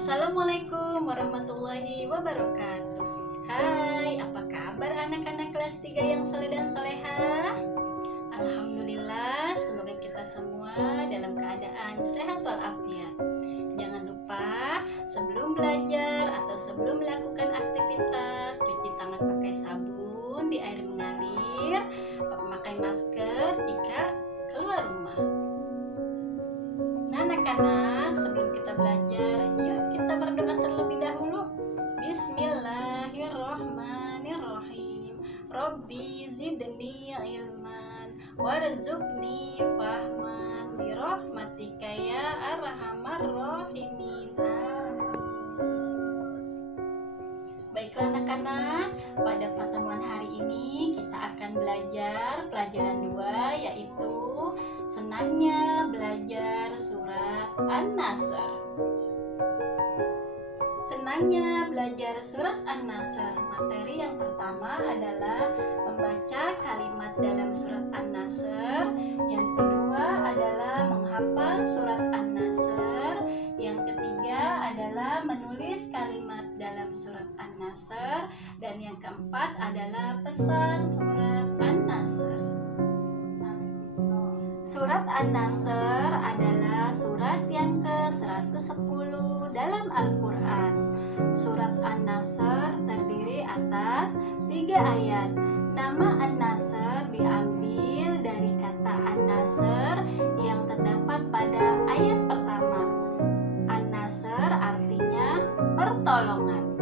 Assalamualaikum warahmatullahi wabarakatuh. Hai, apa kabar anak-anak kelas 3 yang saleh dan salehah? Alhamdulillah, semoga kita semua dalam keadaan sehat walafiat. Jangan lupa sebelum belajar atau sebelum melakukan aktivitas, cuci tangan pakai sabun di air mengalir, memakai masker jika keluar rumah. Nah, anak-anak, sebelum kita belajar, yuk kita berdoa terlebih dahulu. Bismillahirrahmanirrahim. Rabbi zidni ilman warzuqni fahman birahmatika ya arhamar rahimin. Baiklah anak-anak, pada pertemuan hari ini kita akan belajar pelajaran 2, yaitu senangnya belajar surat An-Nasr. Senangnya belajar surat An-Nasr. Materi yang pertama adalah membaca kalimat dalam surat An-Nasr. Yang kedua adalah menghafal surat An-Nasr. Yang ketiga adalah menulis kalimat dalam surat An-Nasr. Dan yang keempat adalah pesan surat An-Nasr. Surat An-Nasr adalah surat yang ke-110 dalam Al-Quran. Surat An-Nasr terdiri atas 3 ayat. Nama An-Nasr diambil dari kata An-Nasr yang terdapat pada ayat pertama. An-Nasr artinya pertolongan.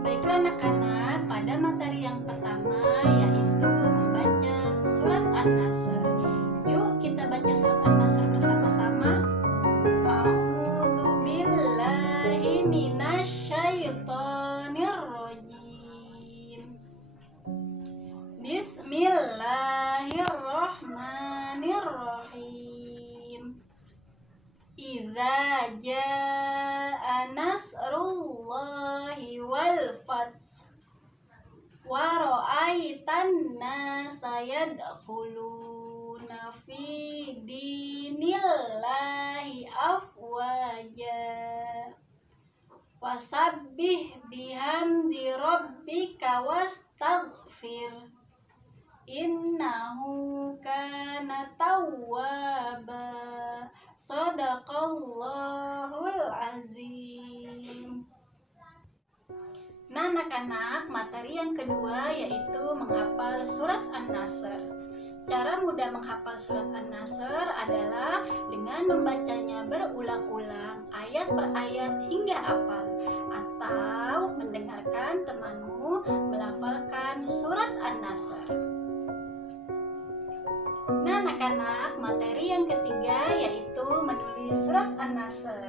Baiklah anak-anak, pada materi yang pertama yaitu membaca surat An-Nasr. Yuk kita baca surat An-Nasr bersama-sama. A'udzu billahi minasyaitonir rajim. Bismillahirrahmanirrahim. Idza jaa nasrullahi wal fath wa ra'aitan nasa yadkhuluna fi dinillahi afwaja wasabbih bihamdi rabbika wastaghfir innahu kana tawwaba. Shadaqallahul azim. Nah anak-anak, materi yang kedua yaitu menghafal surat An-Nasr. Cara mudah menghafal surat An-Nasr adalah dengan membacanya berulang-ulang ayat per ayat hingga hafal, atau mendengarkan temanmu melafalkan surat An-Nasr. Nah anak-anak, materi yang ketiga yaitu menulis surat An-Nasr.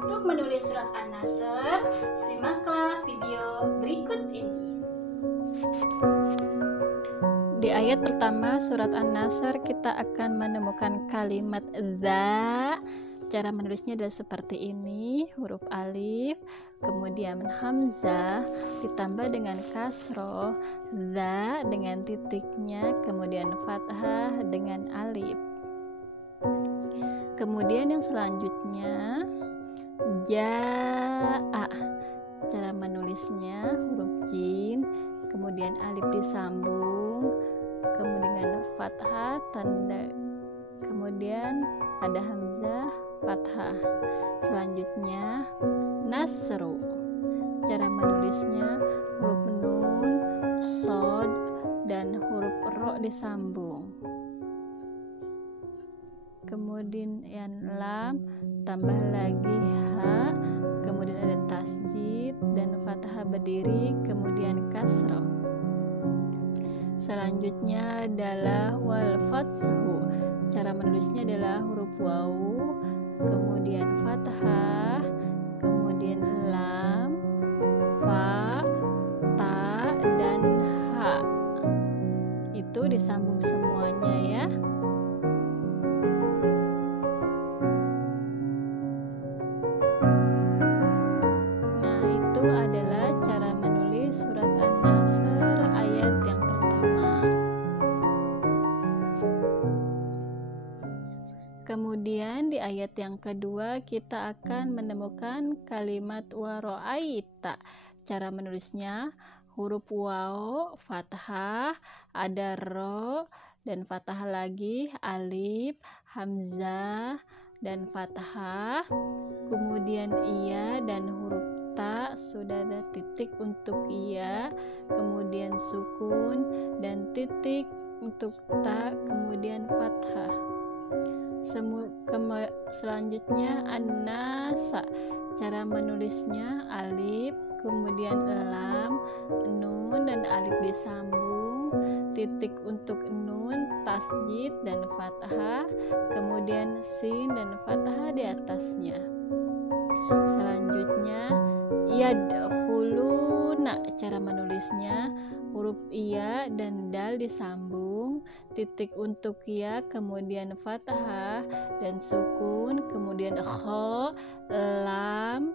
Untuk menulis surat An-Nasr, simaklah video berikut ini. Di ayat pertama surat An-Nasr kita akan menemukan kalimat dza. Cara menulisnya adalah seperti ini: huruf alif, kemudian hamzah ditambah dengan kasroh, dza dengan titiknya, kemudian fathah dengan alif. Kemudian yang selanjutnya jaa. Cara menulisnya huruf jim, kemudian alif disambung, kemudian fathah tanda, kemudian ada hamzah fathah. Selanjutnya nasru. Cara menulisnya huruf nun, shad, dan huruf ro disambung. Kemudian yang lam tambah lagi ha, kemudian ada tasjid dan fathah berdiri, kemudian kasroh. Selanjutnya adalah wal fathu. Cara menulisnya adalah huruf waw, kemudian fathah, kemudian lam, fa, ta, dan ha. Itu disambung semuanya ya. Adalah cara menulis surat An-Nasr ayat yang pertama. Kemudian di ayat yang kedua kita akan menemukan kalimat waro'aita. Cara menulisnya huruf waw, fathah, ada ro dan fathah lagi, alif, hamzah dan fathah. Kemudian iya dan huruf ta, sudah ada titik untuk iya, kemudian sukun dan titik untuk ta, kemudian fathah. Selanjutnya an-nasa. Cara menulisnya alif, kemudian lam, nun dan alif disambung, titik untuk nun, tasjid dan fathah, kemudian sin dan fathah di atasnya. Selanjutnya yadkhuluna. Cara menulisnya huruf iya dan dal disambung, titik untuk ya, kemudian fathah dan sukun, kemudian kha, lam,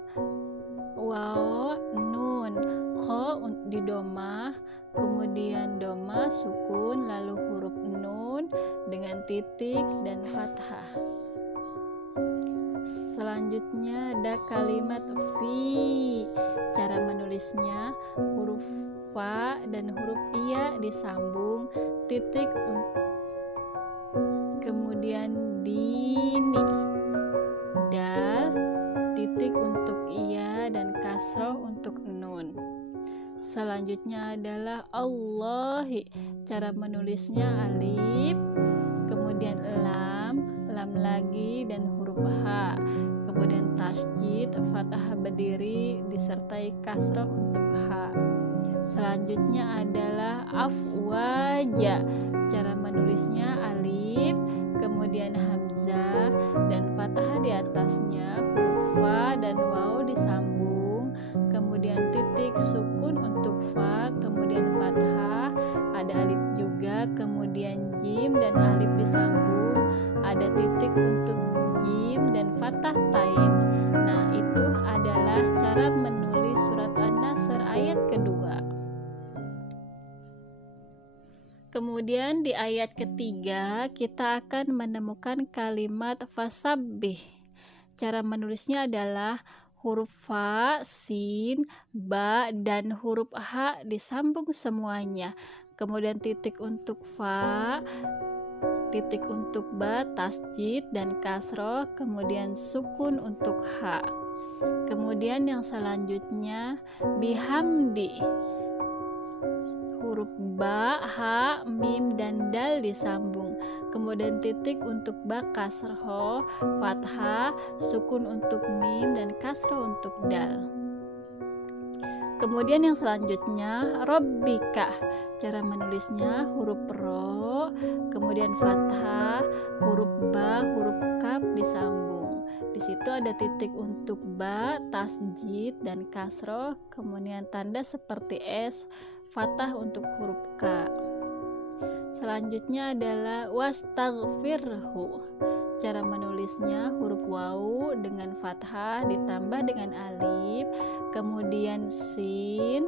waw, nun. Kha di domah, kemudian domah sukun, lalu huruf nun dengan titik dan fathah. Selanjutnya ada kalimat fi. Cara menulisnya huruf fa dan huruf iya disambung, titik kemudian dini, dal, titik untuk iya dan kasroh untuk nun. Selanjutnya adalah Allahi. Cara menulisnya alif, kemudian lam lagi dan huruf h, kemudian tasjid, fathah berdiri disertai kasroh untuk h. Selanjutnya adalah afwaja. Cara menulisnya alif, kemudian hamzah dan fathah di atasnya, huruf fa dan waw disambung, kemudian titik sukun untuk fa, kemudian fathah, ada alif juga, kemudian jim dan alif disambung, ada titik untuk jim dan fathah tain. Nah, itu adalah cara menulis surat An-Nasr ayat kedua. Kemudian di ayat ketiga kita akan menemukan kalimat fasabbih. Cara menulisnya adalah huruf fa, sin, ba dan huruf h disambung semuanya. Kemudian titik untuk fa, titik untuk ba, tasjid dan kasroh, kemudian sukun untuk h. Kemudian yang selanjutnya bihamdi. Huruf ba, ha, mim dan dal disambung, kemudian titik untuk ba kasroh, fathah, sukun untuk mim dan kasroh untuk dal. Kemudian yang selanjutnya rabbika. Cara menulisnya huruf ro, kemudian fathah, huruf ba, huruf kaf disambung. Di situ ada titik untuk ba, tasjid dan kasroh, kemudian tanda seperti S, fathah untuk huruf K. Selanjutnya adalah wastaghfirhu. Cara menulisnya huruf waw dengan fathah ditambah dengan alif, kemudian sin,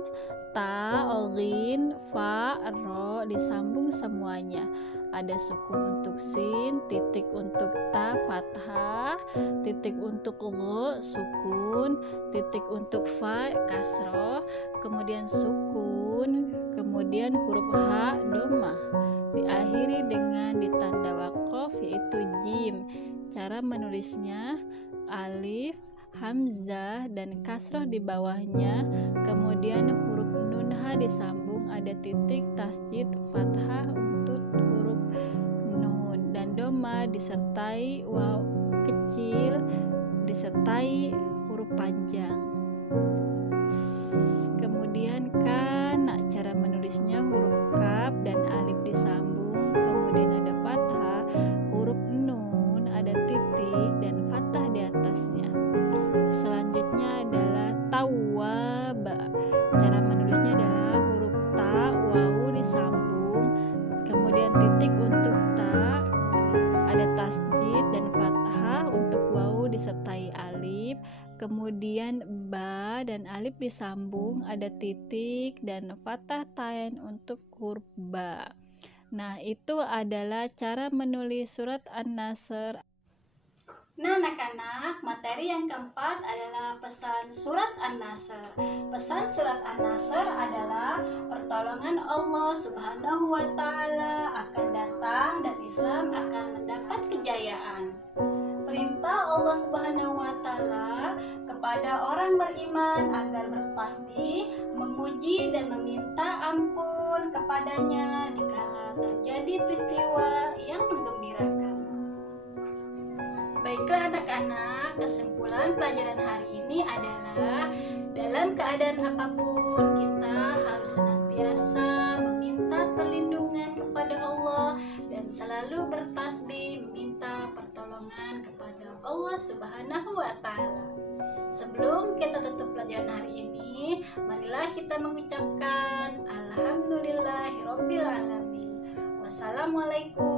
ta, ghin, fa, ro disambung semuanya. Ada sukun untuk sin, titik untuk ta, fathah, titik untuk gho, sukun, titik untuk fa, kasroh, kemudian sukun, kemudian huruf h, domah. Diakhiri dengan ditanda waqaf yaitu jim. Cara menulisnya alif, hamzah dan kasroh di bawahnya, kemudian huruf nun ha disambung, ada titik tasjid fathah untuk huruf nun dan doma disertai waw kecil disertai huruf panjang. Kemudian kana. Cara menulisnya huruf kaf dan alif disambung, kemudian ada fathah, huruf nun, ada titik dan fathah di atasnya. Selanjutnya adalah tawwaba. Cara menulisnya adalah huruf ta, waw disambung, kemudian titik untuk ta, ada tasjid dan fathah untuk waw disertai alif, kemudian ba dan alif disambung, ada titik dan fathah tain untuk huruf ba. Nah, itu adalah cara menulis surat An-Nasr Nah, anak-anak, materi yang keempat adalah pesan surat An-Nasr. Pesan surat An-Nasr adalah pertolongan Allah Subhanahu wa Ta'ala akan datang dan Islam akan mendapat kejayaan. Perintah Allah Subhanahu wa Ta'ala kepada orang beriman agar bertasbih, memuji dan meminta ampun kepadanya dikala terjadi peristiwa yang menggembirakan. Baiklah anak-anak, kesimpulan pelajaran hari ini adalah dalam keadaan apapun kita harus senantiasa meminta perlindungan kepada Allah dan selalu bertasbih meminta pertolongan kepada Allah Subhanahu wa Ta'ala. Sebelum kita tutup pelajaran hari ini, marilah kita mengucapkan Alhamdulillahirabbil alamin. Wassalamualaikum